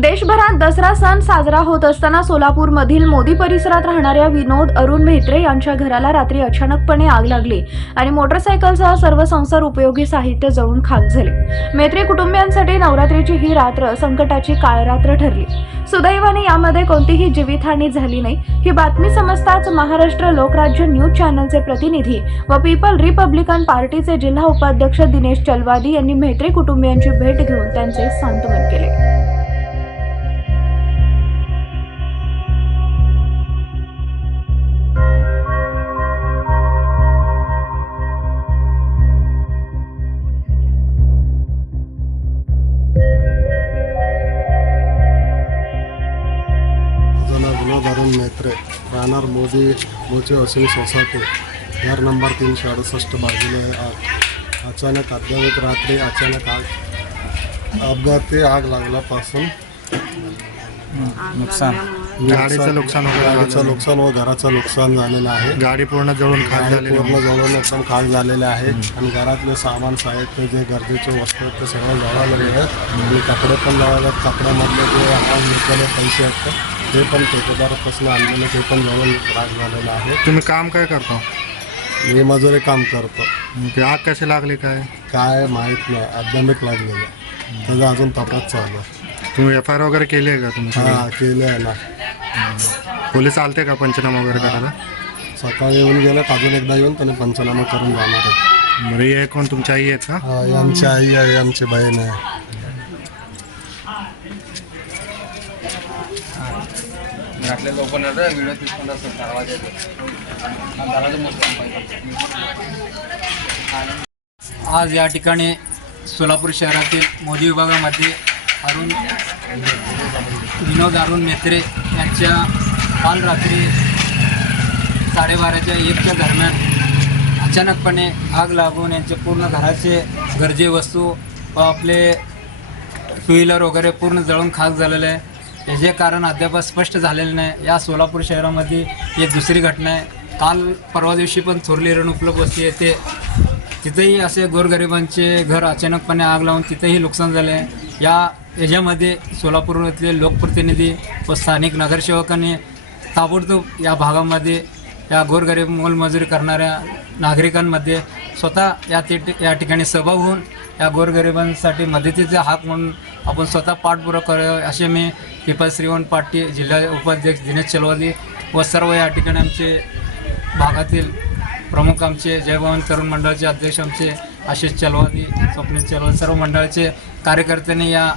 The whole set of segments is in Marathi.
देशभरात दसरा सण साजरा होत असताना सोलापूरमधील मोदी परिसरात राहणाऱ्या विनोद अरुण म्हेत्रे यांच्या घराला रात्री अचानकपणे आग लागली आणि मोटरसायकलसह सर्व संसार उपयोगी साहित्य जळून खाक झाले. म्हेत्रे कुटुंबियांसाठी नवरात्रीची ही रात्र संकटाची काळरात्र ठरली. सुदैवाने यामध्ये कोणतीही जीवितहानी झाली नाही. ही बातमी समजताच महाराष्ट्र लोकराज्य न्यूज चॅनलचे प्रतिनिधी व पीपल रिपब्लिकन पार्टीचे जिल्हा उपाध्यक्ष दिनेश चलवादी यांनी म्हेत्रे कुटुंबियांची भेट घेऊन त्यांचे सांत्वन केले. अरुण मेत्रे राहणार मोदी मोची वसिंग सोसायटी घर नंबर तीनशे अडुसष्ट बाजूला आग अचानक अद्यावत रात्री अचानक आग अपघाती आग लागल्यापासून नुकसान. गाडीचं नुकसान गाडीचं. नुकसान व घराचं नुकसान झालेलं आहे. गाडी पूर्ण जळून झालेली पूर्ण जळून एकदम खाक झालेले आहे. आणि घरातले सामान साहित्य जे गरजेचे वस्तू आहेत ते सगळं जळालेले आहेत. आणि कपडे पण आहेत कपड्यामधले जे आपण घेतलेले पैसे आहेत ते पण ठेकेदारापासून आणलेले ते पण जळून राग झालेलं आहे. तुम्ही काम काय करतो? मी मजुरी काम करतो. ते आग कशी लागली काय? काय माहीत नाही. अद्यामिक लागलेलं. त्याचा अजून तपास चालू आहे. तुम्ही एफ आय आर वगैरे केली आहे का तुमची हा केले आहे ना. पोलीस आलते का पंचनामा वगैरे करायला? सकाळी येऊन गेलेत. अजून एकदा येऊन त्याने पंचनामा करून जाणार आहेत. बरं हे कोण? तुमची आई आहेत का? हा, यांची आई आहे. यांची बहीण आहे. घरातले लोक व्हिडिओ తీసుకుంటూ వస్తారు आवाज येतो दरवाजा आज या ठिकाणी सोलापूर शहरातील मोदी विभागामध्ये अरुण विनोद अरुण मेत्रे यांच्या काल रात्री साडेबाराच्या एकच्या दरम्यान अचानकपणे आग लागून यांचे पूर्ण घराचे गरजे वस्तू व आपले टू व्हीलर वगैरे पूर्ण जळून खाक झालेलं आहे याचे कारण अद्याप स्पष्ट झालेलं नाही या सोलापूर शहरामध्ये ही दुसरी घटना आहे. काल परवा दिवशी पण थोरली रणुपलक वस्ती येते तिथेही असे गोरगरिबांचे घर अचानकपणे आग लावून तिथेही नुकसान झाले आहे. या याच्यामध्ये सोलापूरातले लोकप्रतिनिधी व स्थानिक नगरसेवकांनी ताबडतोब या भागामध्ये या गोरगरीब मोलमजुरी करणाऱ्या नागरिकांमध्ये स्वतः या ते या ठिकाणी सहभाग होऊन या गोरगरिबांसाठी मदतीचा हात म्हणून आपण स्वतः पाठपुरा करावे असे मी पिपल श्रीवन पाटील जिल्हा उपाध्यक्ष दिनेश चलवादी व सर्व या ठिकाणी आमचे भागातील प्रमुख आमचे जयभवन तरुण मंडळाचे अध्यक्ष आमचे आशिष चलवादी स्वप्नील चलवादी सर्व मंडळाचे कार्यकर्त्यांनी या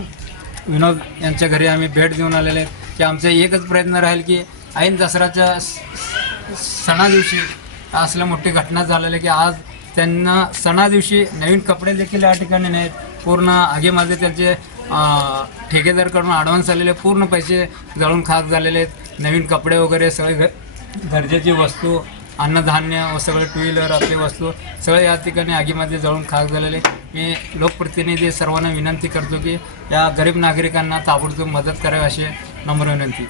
विनोद यांच्या घरी आम्ही भेट देऊन आलेले आहेत. की आमचा एकच प्रयत्न राहील की ऐन दसऱ्याच्या सणादिवशी असल्या मोठी घटना झालेली आहे की आज त्यांना सणादिवशी नवीन कपडे देखील या ठिकाणी नाहीत. पूर्ण आगेमागे त्यांचे ठेकेदारकडून ॲडव्हान्स आलेले पूर्ण पैसे जळून खाक झालेले आहेत. नवीन कपडे वगैरे सगळे घ गरजेची वस्तू अन्नधान्य व सगळे टू व्हीलर आपली वस्तू सगळे या ठिकाणी आगीमध्ये जळून खाक झालेले. मी लोकप्रतिनिधी सर्वांना विनंती करतो की या गरीब नागरिकांना ताबडतोब मदत करावी अशी नम्र विनंती.